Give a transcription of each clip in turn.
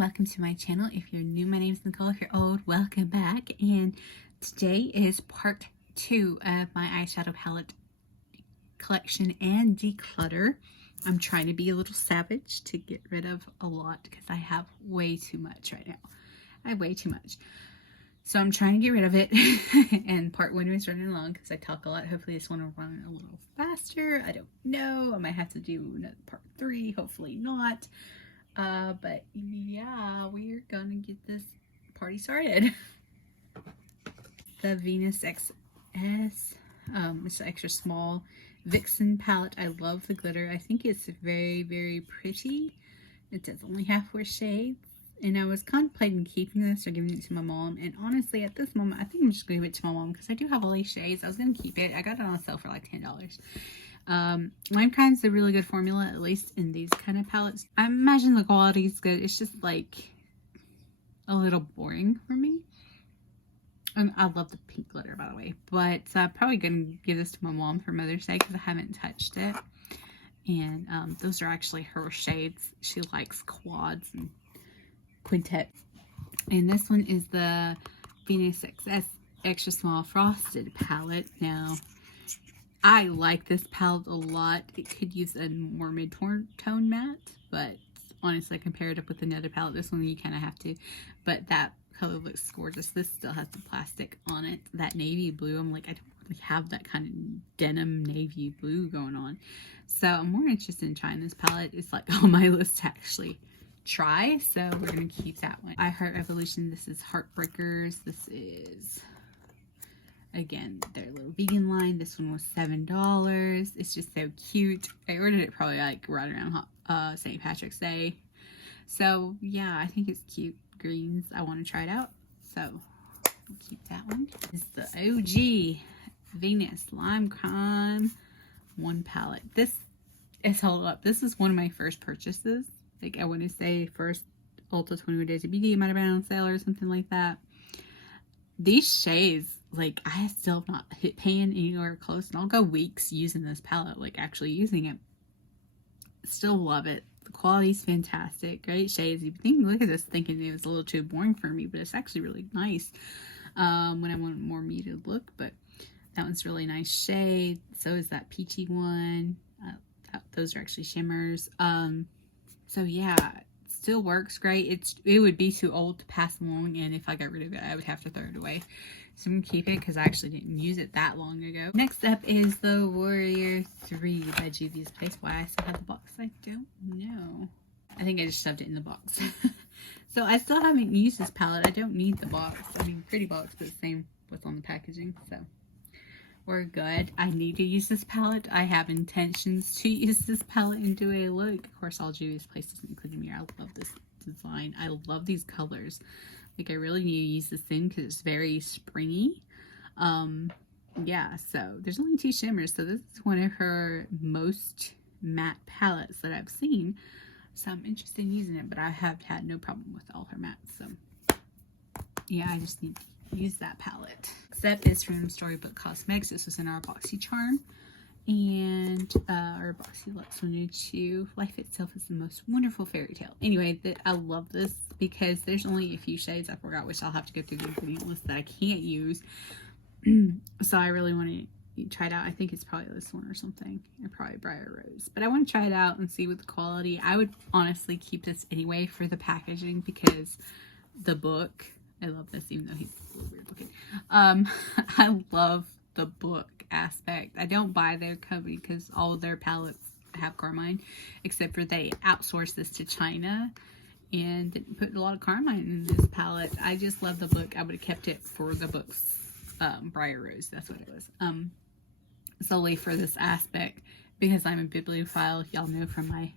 Welcome to my channel. If you're new, my name is Nicole. If you're old, welcome back. And today is part 2 of my eyeshadow palette collection and declutter. I'm trying to be a little savage to get rid of a lot because I have way too much right now. I have way too much. So I'm trying to get rid of it. And part 1 was running long because I talk a lot. Hopefully this one will run a little faster. I don't know. I might have to do another part 3. Hopefully not. But yeah, we're gonna get this party started. The Venus XS, it's an extra small Vixen palette. I love the glitter. I think it's very, very pretty. It does only have 4 shades. And I was contemplating keeping this or giving it to my mom. And honestly, at this moment, I think I'm just going to give it to my mom because I do have all these shades. I was going to keep it. I got it on sale for like $10. Limecrime's a really good formula, at least in these kind of palettes. I imagine the quality is good. It's just like a little boring for me. And I love the pink glitter, by the way. But I'm probably going to give this to my mom for Mother's Day because I haven't touched it. And those are actually her shades. She likes quads and quintets. And this one is the Venus XS Extra Small Frosted palette. Now, I like this palette a lot. It could use a more mid-tone matte, but honestly, I compared it up with another palette. This one you kind of have to, but that color looks gorgeous. This still has the plastic on it. That navy blue, I'm like, I don't really have that kind of denim navy blue going on. So I'm more interested in trying this palette. It's like on my list to actually try, so we're going to keep that one. I Heart Revolution, this is Heartbreakers. This is, again, their little vegan line. This one was $7. It's just so cute. I ordered it probably like right around St. Patrick's Day. So yeah, I think it's cute greens. I want to try it out. So we'll keep that one. It's the OG Venus Lime Crime 1 palette. This is held up. This is one of my first purchases. Like I want to say first Ulta 21 Days of Beauty. It might have been on sale or something like that. These shades, like, I still have not hit pan anywhere close, and I'll go weeks using this palette, like actually using it. Still love it. The quality's fantastic. Great shades. You think, look at this, thinking it was a little too boring for me, but it's actually really nice when I want a more muted look. But that one's really nice shade. So is that peachy one. Those are actually shimmers. So yeah. Still works great. It would be too old to pass along, and if I got rid of it, I would have to throw it away. So I'm gonna keep it because I actually didn't use it that long ago. Next up is the Warrior 3 by Juvia's Place. Why I still have the box, I don't know. I think I just shoved it in the box. So I still haven't used this palette. I don't need the box. I mean, pretty box, but the same what's on the packaging. So we're good. I need to use this palette. I have intentions to use this palette and do a look. Of course, all Juvia's Place doesn't include the mirror. I love this design. I love these colors. Like, I really need to use this thing because it's very springy. Yeah, so there's only 2 shimmers. So this is one of her most matte palettes that I've seen. So I'm interested in using it, but I have had no problem with all her mattes. So yeah, I just need to use that palette. Next up is from Storybook Cosmetics. This was in our BoxyCharm, and our Boxy Lux wanted to Life itself is the most wonderful fairy tale. Anyway, I love this because there's only a few shades. I forgot which. I'll have to go through the ingredient list that I can't use. So I really want to try it out. I think it's probably this one or something, or probably Briar Rose, but I want to try it out and see what the quality. I would honestly keep this anyway for the packaging because the book, I love this, even though he's a little weird looking. I love the book aspect. I don't buy their company because all of their palettes have carmine, except for they outsourced this to China and didn't put a lot of carmine in this palette. I just love the book. I would have kept it for the book's Briar Rose. That's what it was. Solely for this aspect because I'm a bibliophile. Y'all know from my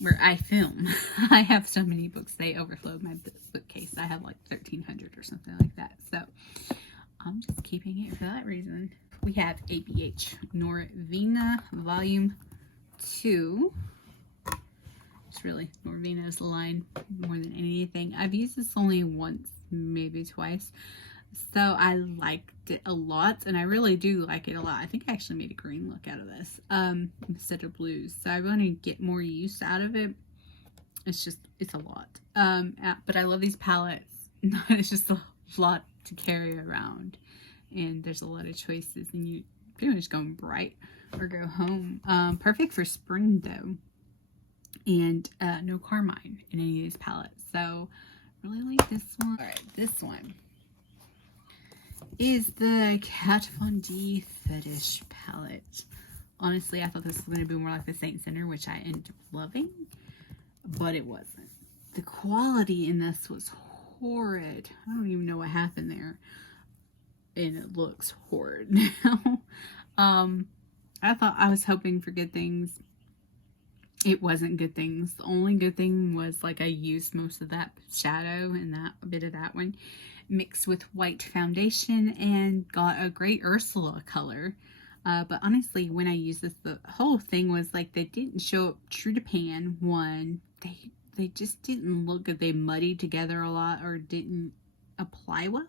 where I film. I have so many books, they overflowed my bookcase. I have like 1,300 or something like that. So I'm just keeping it for that reason. We have ABH Norvina Volume 2. It's really Norvina's line more than anything. I've used this only once, maybe twice. So I liked it a lot, and I really do like it a lot. I think I actually made a green look out of this instead of blues. So I want to get more use out of it. It's a lot. But I love these palettes. It's just a lot to carry around, and there's a lot of choices, and you pretty much go bright or go home. Perfect for spring though, and no carmine in any of these palettes. So really like this one. All right, this one is the Kat Von D Fetish palette. Honestly, I thought this was going to be more like the Saint Center, which I ended up loving, but it wasn't. The quality in this was horrid. I don't even know what happened there, and it looks horrid now. I was hoping for good things. It wasn't good things. The only good thing was like I used most of that shadow and that a bit of that one mixed with white foundation and got a great Ursula color. But honestly, when I used this, the whole thing was like they didn't show up true to pan. One, they just didn't look good. They muddied together a lot or didn't apply well.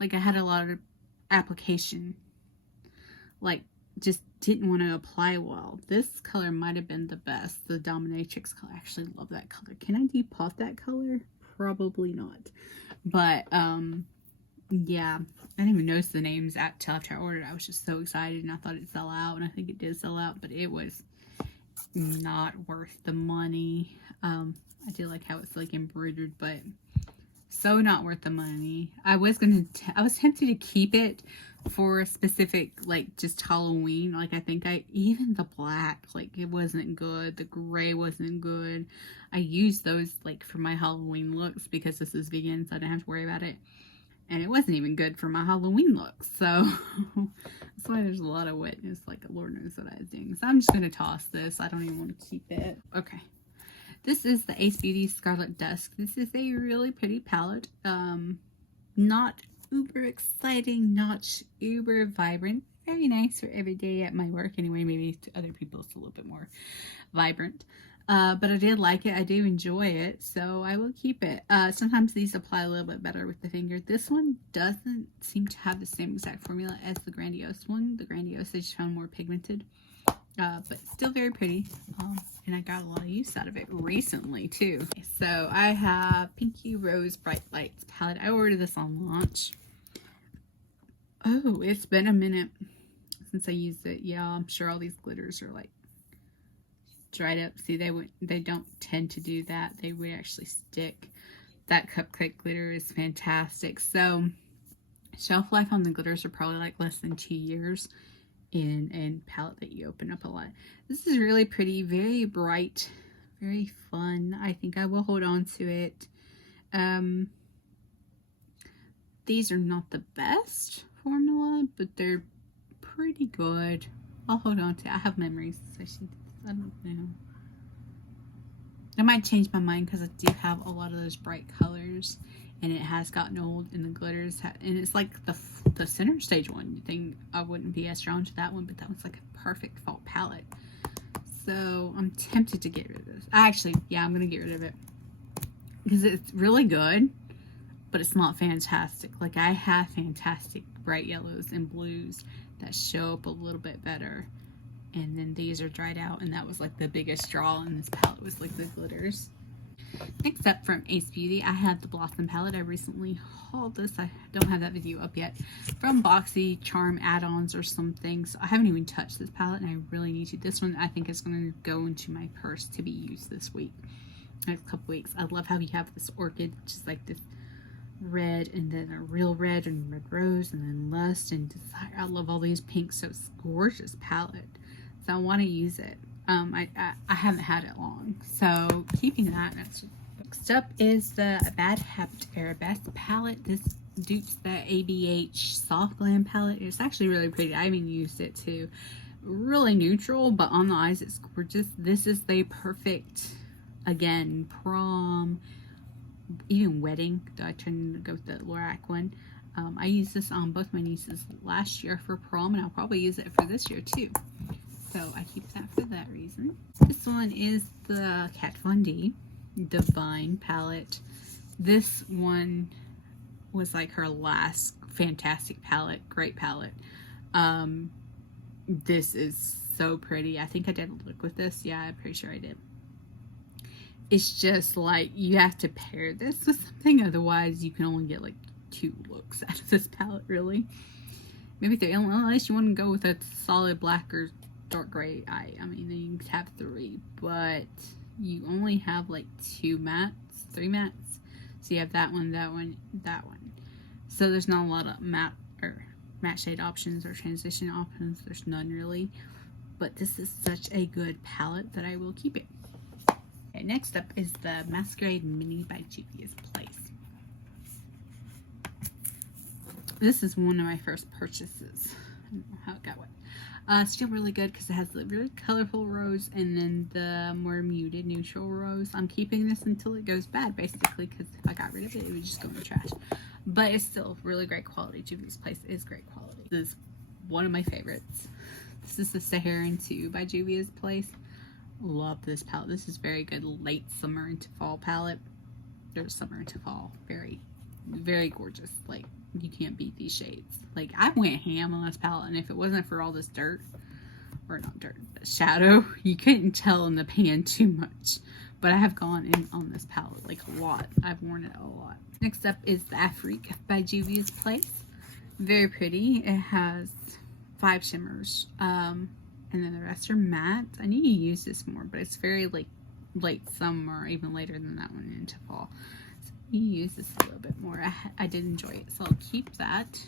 Like I had a lot of application, like just didn't want to apply well. This color might have been the best. The Dominatrix color. I actually love that color. Can I depot that color? Probably not. But yeah, I didn't even notice the names till after I ordered. I was just so excited, and I thought it'd sell out, and I think it did sell out, but it was not worth the money. I do like how it's like embroidered, but so not worth the money. I was tempted to keep it for a specific, like, just Halloween. Like, I think even the black, like, it wasn't good. The gray wasn't good. I used those, like, for my Halloween looks because this is vegan, so I didn't have to worry about it. And it wasn't even good for my Halloween looks. So, that's why there's a lot of wetness. Like, Lord knows what I was doing. So, I'm just going to toss this. I don't even want to keep it. Okay. This is the Ace Beauty Scarlet Dusk. This is a really pretty palette. Not uber exciting, not uber vibrant. Very nice for every day at my work. Anyway, maybe to other people it's a little bit more vibrant. But I did like it. I do enjoy it, so I will keep it. Sometimes these apply a little bit better with the finger. This one doesn't seem to have the same exact formula as the Grandiose one. The Grandiose I just found more pigmented. But still very pretty, and I got a lot of use out of it recently too. So I have Pinky Rose Bright Lights palette. I ordered this on launch. Oh, it's been a minute since I used it. Yeah, I'm sure all these glitters are like dried up. See, they don't tend to do that. They would actually stick. That cupcake glitter is fantastic. So shelf life on the glitters are probably like less than 2 years. And palette that you open up a lot. This is really pretty, very bright, very fun. I think I will hold on to it. These are not the best formula, but they're pretty good. I'll hold on to it. I have memories. I don't know. I might change my mind because I do have a lot of those bright colors, and it has gotten old, and the glitters and it's like the center stage one. You think I wouldn't be as drawn to that one, but that one's like a perfect fall palette. So I'm tempted to get rid of this. Yeah, I'm gonna get rid of it because it's really good, but it's not fantastic. Like I have fantastic bright yellows and blues that show up a little bit better, and then these are dried out, and that was like the biggest draw in this palette was like the glitters. Next up from Ace Beauty, I have the Blossom palette. I recently hauled this. I don't have that video up yet. From Boxy Charm add-ons or something. So I haven't even touched this palette, and I really need to. This one I think is going to go into my purse to be used this week. Next couple weeks. I love how you have this orchid, which is like this red, and then a real red, and red rose, and then lust and desire. I love all these pinks, so it's a gorgeous palette. So I want to use it. I haven't had it long, so keeping that. Next up is the Bad Habit Arabesque palette. This dupes the ABH Soft Glam palette. It's actually really pretty. I even used it too. really neutral, but on the eyes it's gorgeous. This is the perfect, again, prom, even wedding. I tend to go with the Lorac one. I used this on both my nieces last year for prom, and I'll probably use it for this year too. So I keep that for that reason. This one is the Kat Von D Divine palette. This one was like her last fantastic palette, great palette. This is so pretty. I think I did a look with this. Yeah, I'm pretty sure I did. It's just like you have to pair this with something, otherwise you can only get like 2 looks out of this palette, really. Maybe 3, unless you want to go with a solid black or dark gray eye. I mean, then you can have 3, but you only have like 2 mattes, 3 mattes. So you have that one, that one, that one. So there's not a lot of matte shade options or transition options. There's none really. But this is such a good palette that I will keep it. Okay, next up is the Masquerade Mini by Juvia's Place. This is one of my first purchases. I don't know how it got wet. Still really good because it has the really colorful rose and then the more muted neutral rose. I'm keeping this until it goes bad, basically, because if I got rid of it, it would just go in the trash. But it's still really great quality. Juvia's Place is great quality. This is one of my favorites. This is the Saharan 2 by Juvia's Place. Love this palette. This is very good late summer into fall palette. There's summer into fall. Very, very gorgeous. Like, you can't beat these shades. Like, I went ham on this palette, and if it wasn't for all this dirt, or not dirt, but shadow, you couldn't tell in the pan too much. But I have gone in on this palette like a lot. I've worn it a lot. Next up is the Afrique by Juvia's Place. Very pretty. It has 5 shimmers. And then the rest are matte. I need to use this more, but it's very like late summer, even later than that one into fall. So you use this a little bit more. I did enjoy it, so I'll keep that.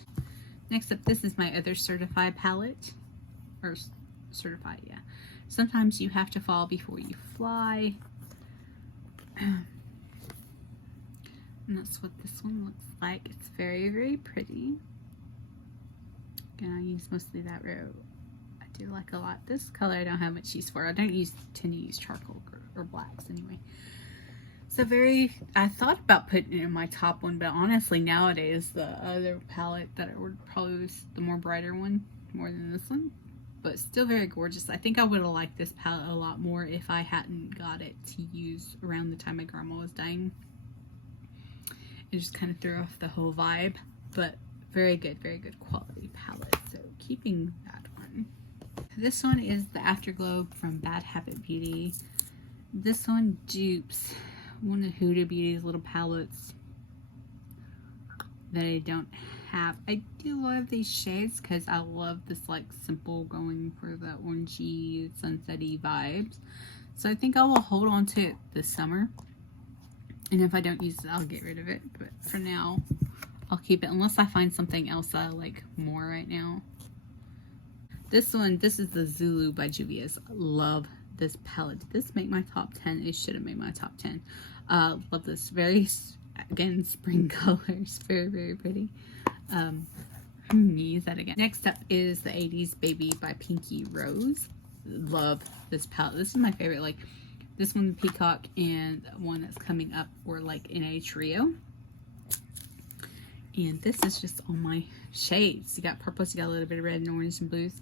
Next up, this is my other certified palette. Or certified, yeah. Sometimes you have to fall before you fly. And that's what this one looks like. It's very, very pretty. Again, I use mostly that row. I do like a lot. This color I don't have much use for. I don't tend to use charcoal or blacks anyway. So I thought about putting it in my top one, but honestly nowadays the other palette that I ordered probably was the more brighter one, more than this one. But still very gorgeous. I think I would have liked this palette a lot more if I hadn't got it to use around the time my grandma was dying. It just kind of threw off the whole vibe, but very good quality palette. So keeping that one. This one is the Afterglow from Bad Habit Beauty. This one dupes one of Huda Beauty's little palettes that I don't have. I do love these shades because I love this like simple going for the orangey sunsetty vibes. So I think I will hold on to it this summer. And if I don't use it, I'll get rid of it. But for now, I'll keep it unless I find something else that I like more right now. This one, this is the Zulu by Juvia's. Love this palette. Did this make my top 10? It should have made my top 10. Love this. Very, again, spring colors. Very pretty. Use that again. Next up is the 80s Baby by Pinky Rose. Love this palette. This is my favorite. Like, this one, Peacock, and one that's coming up were like in a trio. And this is just all my shades. You got purples, you got a little bit of red and orange and blues.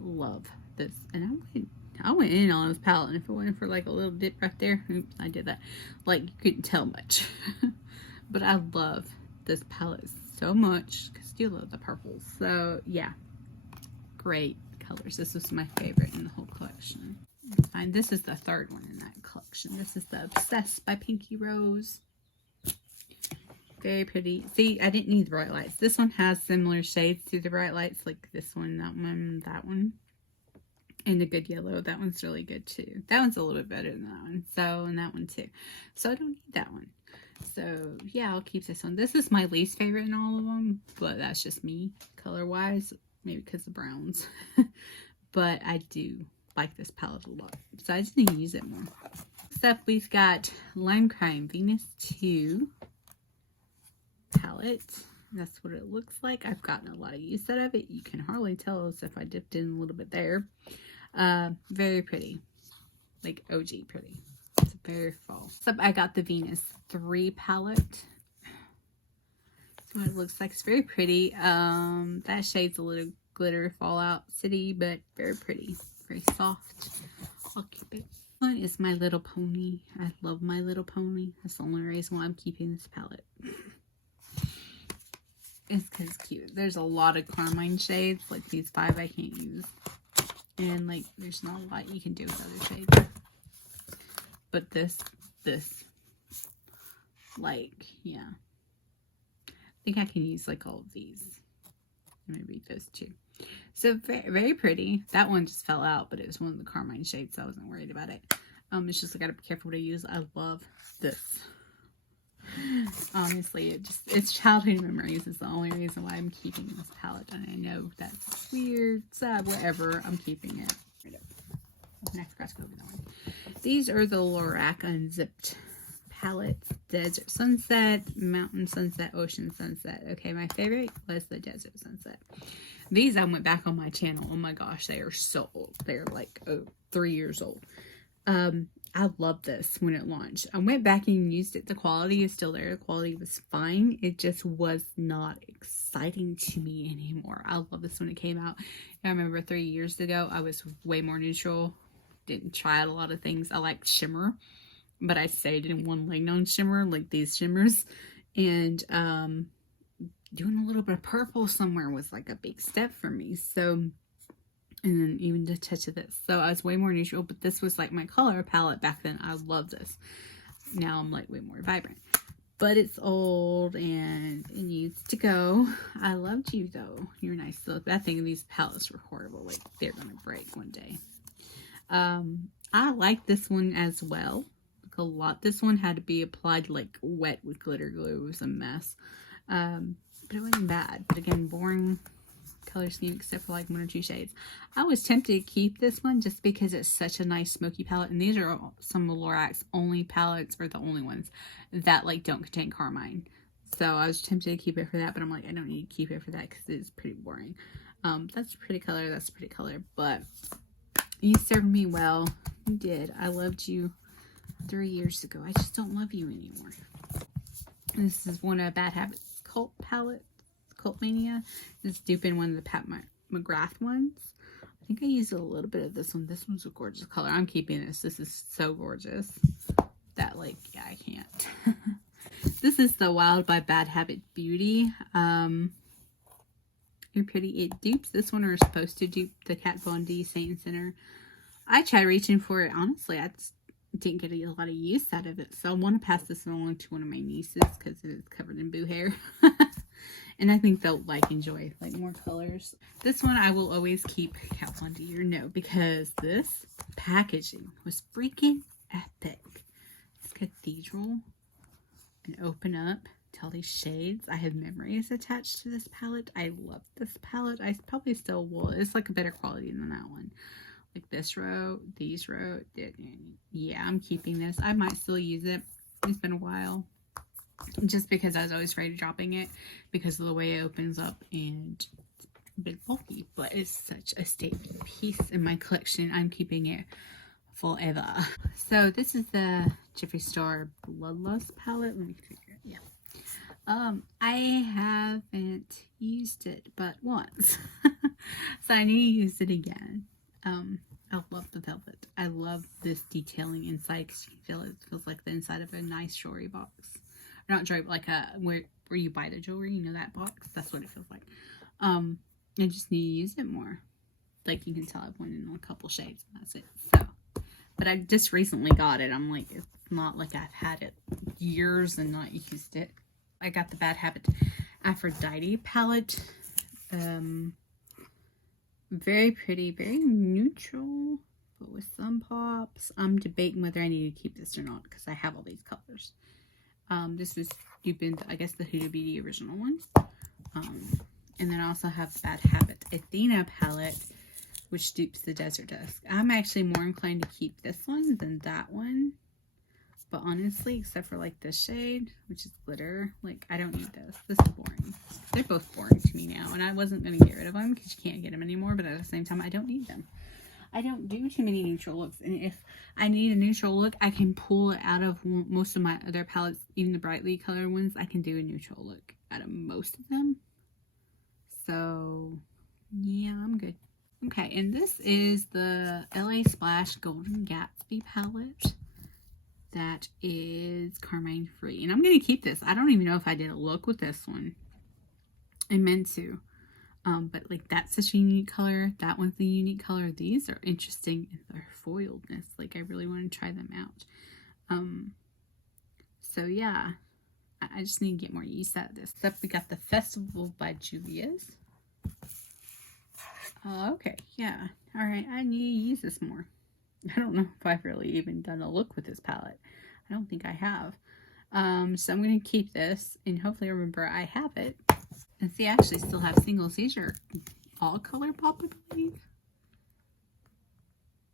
Love this. And I went in on this palette, and if it wasn't for like a little dip right there, oops, I did that. Like, you couldn't tell much. But I love this palette so much because I do love the purples. So yeah, great colors. This was my favorite in the whole collection. And this is the third one in that collection. This is the Obsessed by Pinky Rose. Very pretty. See, I didn't need the bright lights. This one has similar shades to the bright lights, like this one, that one. And the good yellow. That one's really good too. That one's a little bit better than that one. So, and that one too. So I don't need that one. So yeah, I'll keep this one. This is my least favorite in all of them, but that's just me color-wise. Maybe because of browns. But I do like this palette a lot. So I just need to use it more. Next up, we've got Lime Crime Venus 2 palette. That's what it looks like. I've gotten a lot of use out of it. You can hardly tell as if I dipped in a little bit there. Very pretty. Like OG pretty. It's very fall. So I got the Venus 3 palette. That's what it looks like. It's very pretty. That shade's a little glitter Fallout City, but very pretty. Very soft. I'll keep it. One is My Little Pony. I love My Little Pony. That's the only reason why I'm keeping this palette. It's because it's cute. There's a lot of carmine shades. Like these 5 I can't use. And like there's not a lot you can do with other shades. But this, like, yeah. I think I can use like all of these. Maybe those 2. So very, very pretty. That one just fell out, but it was one of the carmine shades, so I wasn't worried about it. It's just I gotta be careful what I use. I love this. Honestly, it's childhood memories is the only reason why I'm keeping this palette. And I know that's weird, sad, whatever. I'm keeping it. And I forgot to go over that one. These are the Lorac Unzipped palettes. Desert Sunset, Mountain Sunset, Ocean Sunset. Okay, my favorite was the Desert Sunset. These I went back on my channel. Oh my gosh, they are so old. They're like 3 years old. I loved this when it launched. I went back and used it. The quality is still there. The quality was fine. It just was not exciting to me anymore. I love this when it came out. I remember 3 years ago, I was way more neutral. Didn't try out a lot of things. I liked shimmer, but I stayed in one lane on shimmer, like these shimmers. And doing a little bit of purple somewhere was like a big step for me. So, and then even a touch of this. So I was way more neutral, but this was like my color palette back then. I love this. Now I'm like way more vibrant. But it's old and it needs to go. I loved you though. You're nice to look. I think these palettes were horrible. Like they're going to break one day. I like this one as well. Like a lot. This one had to be applied like wet with glitter glue. It was a mess. But it wasn't bad. But again, boring color scheme except for like 1 or 2 shades. I was tempted to keep this one just because it's such a nice smoky palette. And these are some of Lorac's only palettes, or the only ones that like don't contain carmine. So I was tempted to keep it for that, but I'm like, I don't need to keep it for that because it's pretty boring. That's a pretty color. That's a pretty color. But you served me well. You did. I loved you 3 years ago. I just don't love you anymore. This is one of Bad Habits Cult palette. Cult Mania. This is duping one of the Pat McGrath ones. I think I used a little bit of this one. This one's a gorgeous color. I'm keeping this. This is so gorgeous that like, yeah, I can't. This is the Wild by Bad Habit Beauty. You're pretty. It dupes this one, or is supposed to dupe the Kat Von D Saint Center. I tried reaching for it. Honestly, I just didn't get a lot of use out of it. So I want to pass this along to one of my nieces because it is covered in boo hair. And I think they'll like enjoy like more colors. This one I will always keep Kat Von D, or no, because this packaging was freaking epic. This cathedral and open up. Tell these shades. I have memories attached to this palette. I love this palette. I probably still will. It's like a better quality than that one. Like this row, these row. Yeah, I'm keeping this. I might still use it. It's been a while. Just because I was always afraid of dropping it because of the way it opens up and it's a bit bulky. But it's such a statement piece in my collection. I'm keeping it forever. So this is the Jeffree Star Bloodlust palette. Let me figure it. Yeah. I haven't used it but once. So I need to use it again. I love the velvet. I love this detailing inside because you can feel it. It feels like the inside of a nice jewelry box. Or not jewelry, but like a where you buy the jewelry, you know, that box. That's what it feels like. I just need to use it more. Like you can tell I've went in a couple shades and that's it. So, but I just recently got it. I'm like, it's not like I've had it years and not used it. I got the Bad Habit Aphrodite palette. Very pretty, very neutral, but with some pops. I'm debating whether I need to keep this or not because I have all these colors. This is duping, I guess, the Huda Beauty original one. And then I also have Bad Habit Athena palette, which dupes the Desert Dusk. I'm actually more inclined to keep this one than that one. But honestly, except for like this shade, which is glitter, like I don't need this. This is boring. They're both boring to me now, and I wasn't going to get rid of them because you can't get them anymore, but at the same time, I don't need them. I don't do too many neutral looks, and if I need a neutral look, I can pull it out of most of my other palettes, even the brightly colored ones. I can do a neutral look out of most of them. So yeah, I'm good. Okay, and this is the LA Splash Golden Gatsby palette. That is carmine free, and I'm going to keep this. I don't even know if I did a look with this one. I meant to. But like that's such a unique color. That one's a unique color. These are interesting in their foiledness. Like I really want to try them out. So yeah, I just need to get more use out of this. Up we got the Festival by Julia's. Okay, yeah. All right, I need to use this more. I don't know if I've really even done a look with this palette. I don't think I have. So I'm going to keep this and hopefully remember I have it. And see, I actually still have singles. These are all color pop, I believe.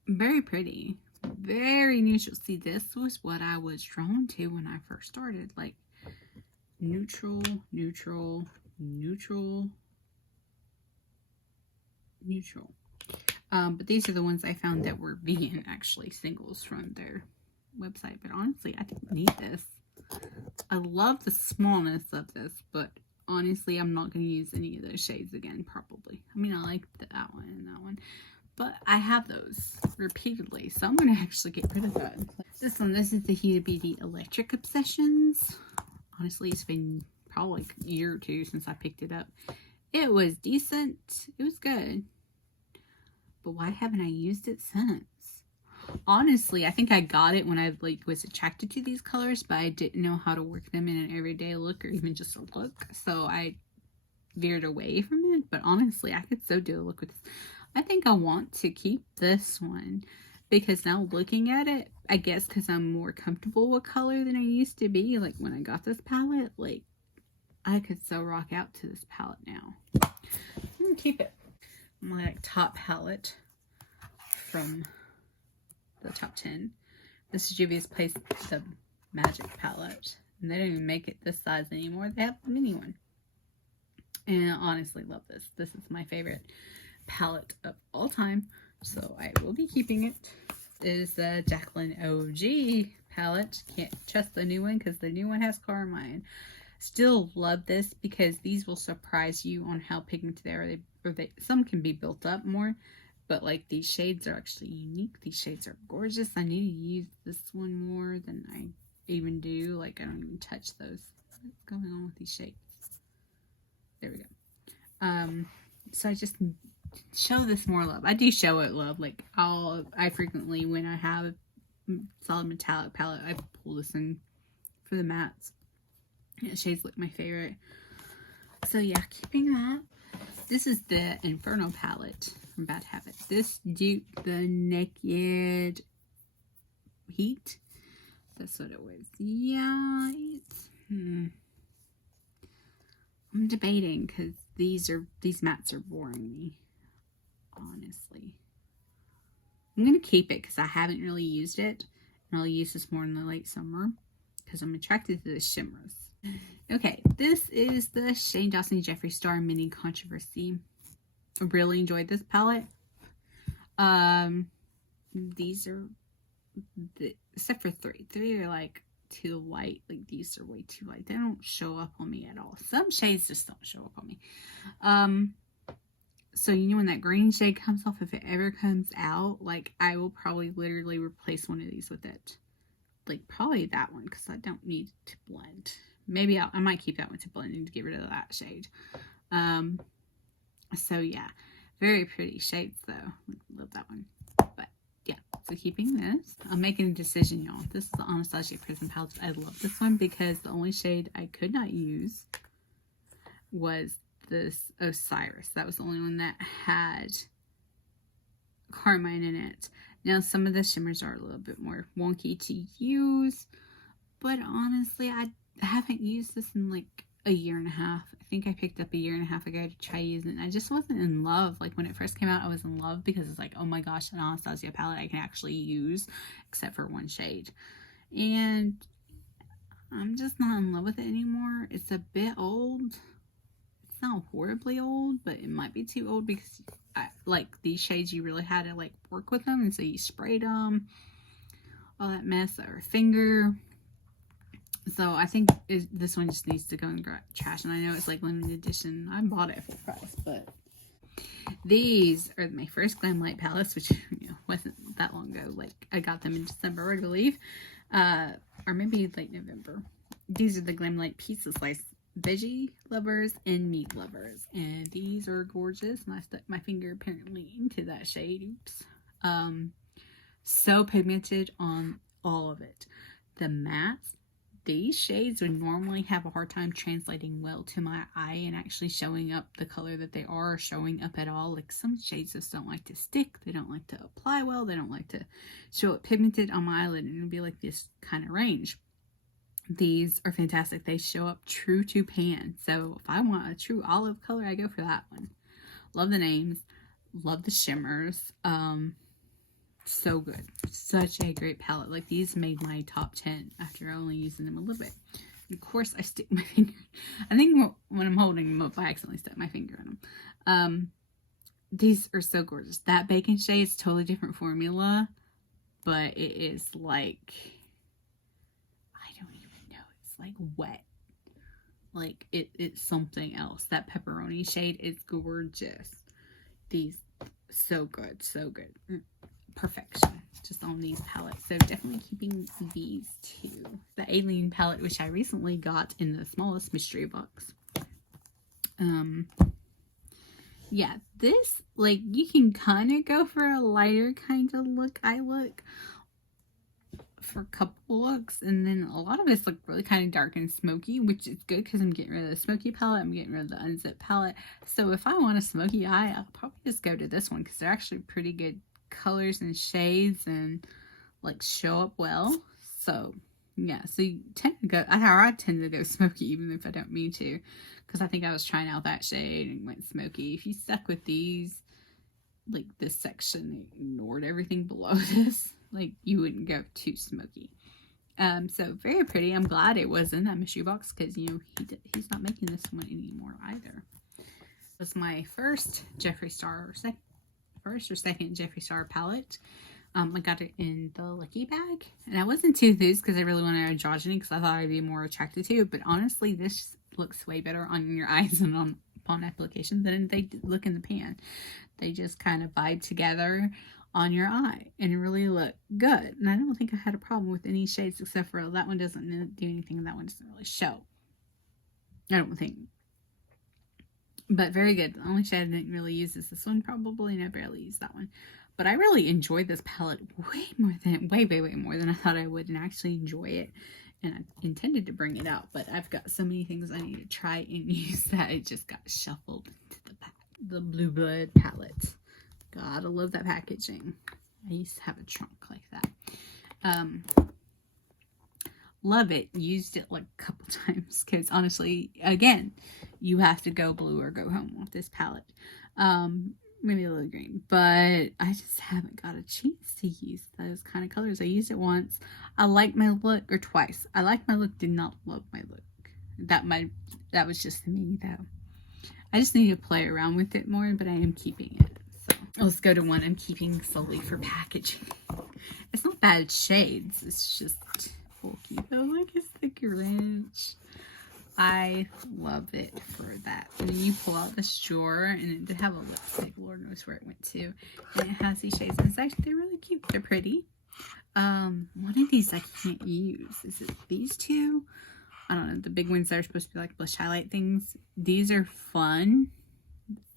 Very pretty. Very neutral. See, this was what I was drawn to when I first started. Like, neutral, neutral, neutral, neutral. But these are the ones I found that were vegan, actually, singles from their website. But honestly, I didn't need this. I love the smallness of this, but honestly, I'm not going to use any of those shades again, probably. I mean, I like that one and that one, but I have those repeatedly, so I'm going to actually get rid of that. This one, this is the Huda Beauty Electric Obsessions. Honestly, it's been probably a year or two since I picked it up. It was decent. It was good. But why haven't I used it since? Honestly, I think I got it when I was attracted to these colors, but I didn't know how to work them in an everyday look or even just a look. So I veered away from it. But honestly, I could so do a look with this. I think I want to keep this one because now looking at it, I guess because I'm more comfortable with color than I used to be. Like when I got this palette, like I could so rock out to this palette now. I'm gonna keep it. My like top palette from the top 10. This is Juvia's Place, the Magic palette. And they don't even make it this size anymore. They have the mini one. And I honestly love this. This is my favorite palette of all time. So I will be keeping it. It is the Jacqueline OG palette. Can't trust the new one because the new one has carmine. Still love this because these will surprise you on how pigmented they are. Some can be built up more. But like these shades are actually unique. These shades are gorgeous. I need to use this one more than I even do. Like I don't even touch those. What's going on with these shades? There we go. So I just show this more love. I do show it love. Like I frequently, when I have a solid metallic palette, I pull this in for the mattes. Yeah, shades look my favorite. So yeah, keeping that. This is the Inferno palette. I'm about to have it. This Duke the Naked Heat. That's what it was. Yeah, it's I'm debating because these mattes are boring me. Honestly. I'm gonna keep it because I haven't really used it. And I'll use this more in the late summer because I'm attracted to the shimmers. Okay, this is the Shane Dawson Jeffree Star Mini Controversy. I really enjoyed this palette. These are except for three are like too light. Like these are way too light. They don't show up on me at all. Some shades just don't show up on me. So you know when that green shade comes off, if it ever comes out, like I will probably literally replace one of these with it. Like probably that one because I don't need to blend. Maybe I might keep that one to blend and to get rid of that shade. So yeah, very pretty shades though. Love that one. But yeah, so keeping this. I'm making a decision, y'all. This is the Anastasia Prism palette. I love this one because the only shade I could not use was this Osiris. That was the only one that had carmine in it. Now some of the shimmers are a little bit more wonky to use, but honestly I haven't used this in like a year and a half. I think I picked up a year and a half ago to try using it. I just wasn't in love. Like when it first came out I was in love because it's like, oh my gosh, an Anastasia palette I can actually use except for one shade. and I'm just not in love with it anymore. It's a bit old. It's not horribly old, but it might be too old because like these shades, you really had to like work with them, and so you sprayed them, all that mess, or a finger. So I think this one just needs to go in trash. And I know it's like limited edition. I bought it full price, but these are my first Glam Light palettes, which wasn't that long ago. Like I got them in December, I believe, or maybe late November. These are the Glam Light Pizza Slice Veggie Lovers and Meat Lovers, and these are gorgeous. And I stuck my finger apparently into that shade. Oops. So pigmented on all of it. The mattes. These shades would normally have a hard time translating well to my eye and actually showing up the color that they are, showing up at all. Like some shades just don't like to stick. They don't like to apply well. They don't like to show it pigmented on my eyelid, and it'll be like this kind of range. These are fantastic. They show up true to pan. So if I want a true olive color, I go for that one. Love the names. Love the shimmers. So good. Such a great palette. Like these made my top 10 after only using them a little bit. And of course I stick my finger. I think when I'm holding them up, I accidentally stuck my finger in them. These are so gorgeous. That bacon shade is totally different formula, but it is like, I don't even know. It's like wet. Like it's something else. That pepperoni shade is gorgeous. These, so good. So good. Perfection just on these palettes. So definitely keeping these two. The Alien palette, which I recently got in the smallest mystery box. Yeah, this, like, you can kind of go for a lighter kind of look. I look for a couple looks, and then a lot of it's like really kind of dark and smoky, which is good because I'm getting rid of the smoky palette. I'm getting rid of the unzipped palette. So if I want a smoky eye, I'll probably just go to this one because they're actually pretty good colors and shades and like show up well. So yeah, so you tend to go, I tend to go smoky even if I don't mean to, because I think I was trying out that shade and went smoky. If you stuck with these, like this section, ignored everything below this, like you wouldn't go too smoky. So very pretty. I'm glad it was in that mystery box because he's not making this one anymore either. It was my first Jeffree Star, first or second Jeffree Star palette. I got it in the Lucky bag, and I wasn't too enthused because I really wanted androgyny because I thought I'd be more attracted to it. But honestly, this looks way better on your eyes and upon application than they look in the pan. They just kind of vibe together on your eye and really look good. And I don't think I had a problem with any shades except for that one doesn't do anything and that one doesn't really show. I don't think. But very good. The only shade I didn't really use is this one probably, and I barely use that one. But I really enjoyed this palette way more than I thought I would, and actually enjoy it. And I intended to bring it out, but I've got so many things I need to try and use that it just got shuffled into the Blue Blood palette. Gotta love that packaging. I used to have a trunk like that. Love it. Used it like a couple times because honestly, again, you have to go blue or go home with this palette. Maybe a little green, but I just haven't got a chance to use those kind of colors. I used it once. I liked my look, or twice. I liked my look, did not love my look. That was just me though. I just need to play around with it more, but I am keeping it. So let's go to one I'm keeping solely for packaging. It's not bad shades. It's just bulky. Oh, look, it's the Grinch. I love it for that. And then you pull out this drawer, and it did have a lipstick. Lord knows where it went to. And it has these shades. And it's actually, they're really cute. They're pretty. One of these I can't use. Is it these two? I don't know. The big ones that are supposed to be like blush highlight things. These are fun.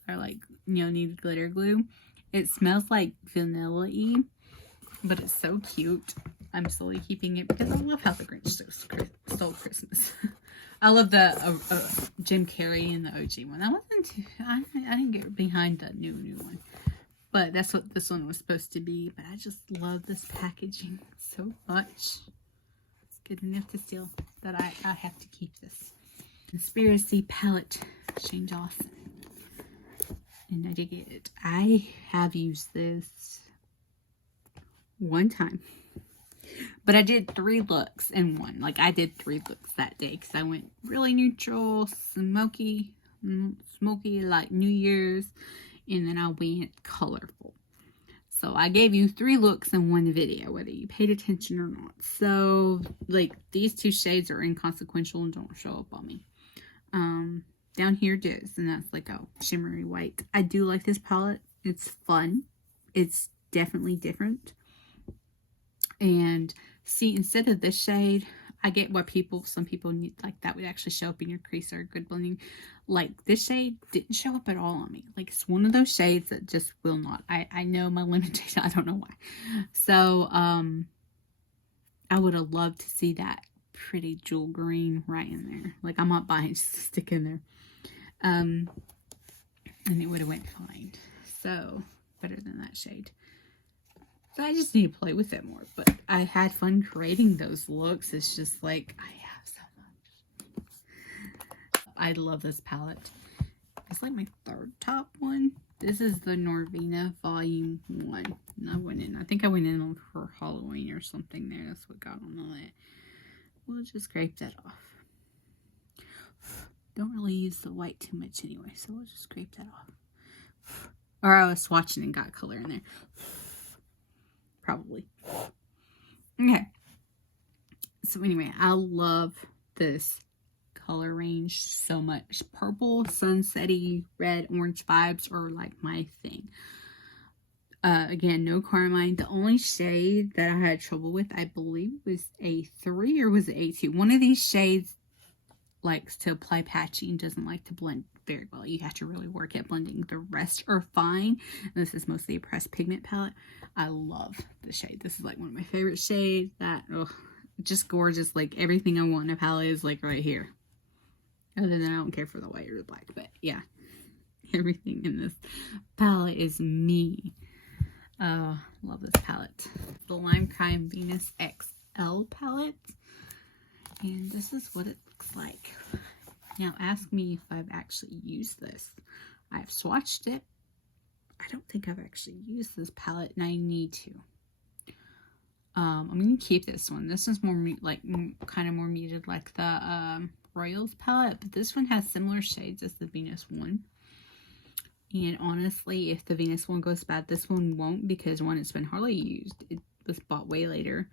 They're like, need glitter glue. It smells like vanilla-y, but it's so cute. I'm slowly keeping it because I love how the Grinch stole Christmas. I love the Jim Carrey and the OG one. I wasn't too, I didn't get behind the new one, but that's what this one was supposed to be. But I just love this packaging so much. It's good enough to steal that I have to keep this. Conspiracy palette, Shane Dawson, and I dig it. I have used this one time. But I did 3 looks in one. Like, I did 3 looks that day because I went really neutral, smoky, like New Year's, and then I went colorful. So I gave you 3 looks in one video, whether you paid attention or not. So, like, these 2 shades are inconsequential and don't show up on me. Down here it is, and that's like a shimmery white. I do like this palette. It's fun. It's definitely different. And see, instead of this shade, I get what some people need, like that would actually show up in your crease or good blending. Like, this shade didn't show up at all on me. Like, it's one of those shades that just will not. I know my limitation. I don't know why. So, I would have loved to see that pretty jewel green right in there. Like, I'm not buying just to stick in there. And it would have went fine. So, better than that shade. So I just need to play with it more. But I had fun creating those looks. It's just like, I have so much. I love this palette. It's like my 3rd top one. This is the Norvina Volume 1. And I think I went in for Halloween or something there. That's what got on it. We'll just scrape that off. Don't really use the white too much anyway, so we'll just scrape that off. Or I was swatching and got color in there. Probably. Okay. So anyway, I love this color range so much. Purple, sunsetty, red, orange vibes are like my thing. Again, no carmine. The only shade that I had trouble with, I believe, was A3 or was it A2? One of these shades likes to apply patching, doesn't like to blend very well. You have to really work at blending. The rest are fine. This is mostly a pressed pigment palette. I love the shade. This is like one of my favorite shades. That, just gorgeous. Like, everything I want in a palette is like right here. Other than I don't care for the white or the black, but yeah, everything in this palette is me. Love this palette. The Lime Crime Venus XL palette. And this is what it looks like. Now, ask me if I've actually used this. I've swatched it. I don't think I've actually used this palette, and I need to. I'm going to keep this one. This is more, like, kind of more muted, like the Royals palette. But this one has similar shades as the Venus one. And honestly, if the Venus one goes bad, this one won't, because one, it's been hardly used. It was bought way later.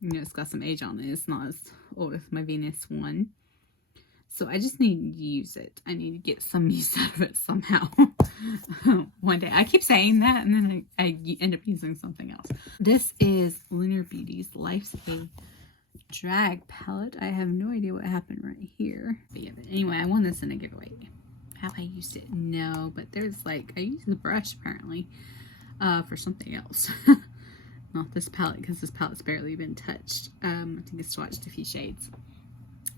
You know, it's got some age on it. It's not as old as my Venus one. So I just need to use it. I need to get some use out of it somehow. One day. I keep saying that, and then I end up using something else. This is Lunar Beauty's Life's a Drag palette. I have no idea what happened right here. But yeah, but anyway, I won this in a giveaway. Have I used it? No, but there's like, I used the brush apparently for something else. Not this palette, because this palette's barely been touched. I think I swatched a few shades.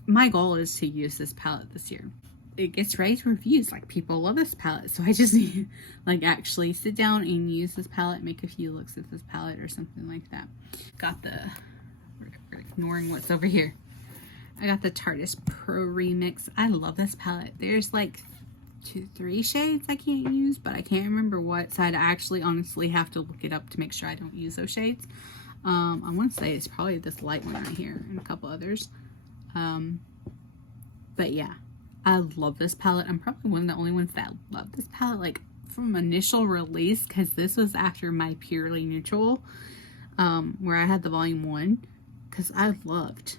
My goal is to use this palette this year. It gets rave reviews. Like, people love this palette. So I just need to, like, actually sit down and use this palette, make a few looks at this palette or something like that. Got the, we're ignoring what's over here. I got the Tarteist Pro Remix. I love this palette. There's like 2-3 shades I can't use, but I can't remember what, so I'd actually honestly have to look it up to make sure I don't use those shades. I want to say it's probably this light one right here and a couple others. But yeah, I love this palette. I'm probably one of the only ones that love this palette, like, from initial release, because this was after my Purely Neutral, where I had the volume 1, because I loved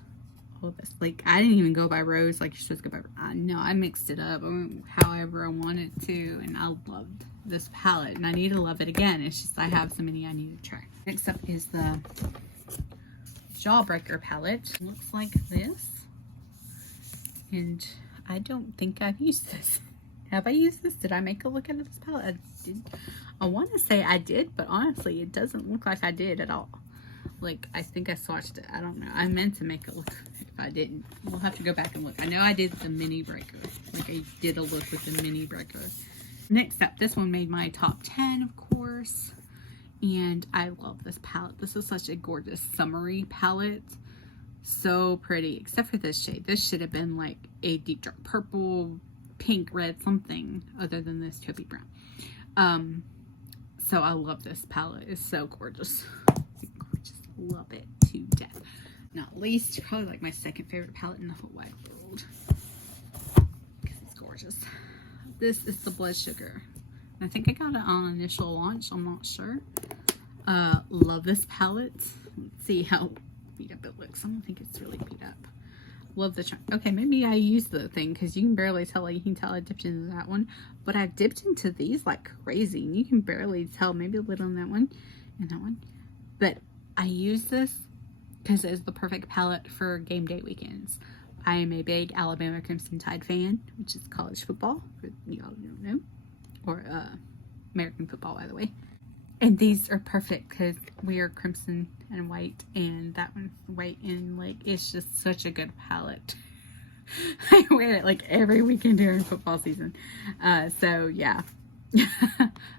all of this. Like, I didn't even go by rows like you're supposed to go by. No, I mixed it up however I wanted to, and I loved this palette, and I need to love it again. It's just I have so many I need to try. Next up is the Jawbreaker palette. It looks like this, and I don't think I've used this. Have I used this? Did I make a look at this palette? I did. I want to say I did, but honestly, it doesn't look like I did at all. Like, I think I swatched it. I don't know. I meant to make a look. If I didn't, we'll have to go back and look. I know I did the mini breaker. Like, I did a look with the mini breaker. Next up, this one made my top 10, of course. And I love this palette. This is such a gorgeous summery palette. So pretty, except for this shade. This should have been like a deep dark purple, pink, red, something other than this taupey brown. So I love this palette. It's so gorgeous. Gorgeous. love it to death. Not least, probably like my second favorite palette in the whole wide world, because it's gorgeous. This is the Blood Sugar. I think I got it on initial launch, I'm not sure. Love this palette. Let's see how beat up it looks. I don't think it's really beat up. Love the charm. Okay, maybe I used the thing, because you can barely tell. Like, you can tell I dipped into that one, but I've dipped into these like crazy, and you can barely tell. Maybe a little in that one and that one, but I use this because it's the perfect palette for game day weekends. I am a big Alabama Crimson Tide fan, which is college football, for y'all who don't know, or American football, by the way. And these are perfect because we are crimson and white, and that one's white, and like it's just such a good palette. I wear it like every weekend during football season. So yeah,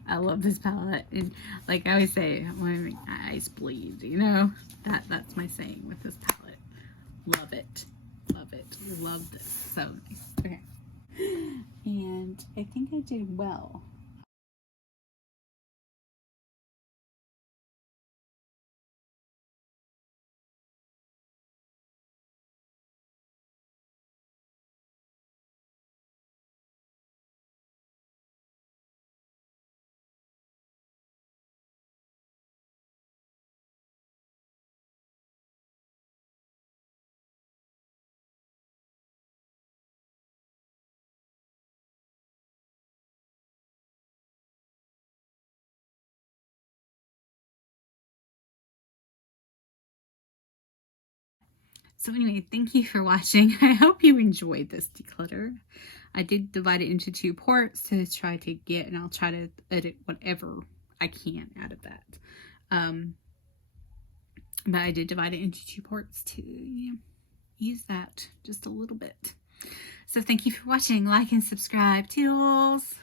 I love this palette, and like I always say, when my eyes bleed, you know, that's my saying with this palette. Love it, love this. So nice. Okay, and I think I did well. So anyway, thank you for watching. I hope you enjoyed this declutter. I did divide it into 2 parts to try to get, and I'll try to edit whatever I can out of that. But I did divide it into 2 parts to, you know, use that just a little bit. So thank you for watching. Like and subscribe. Toodles!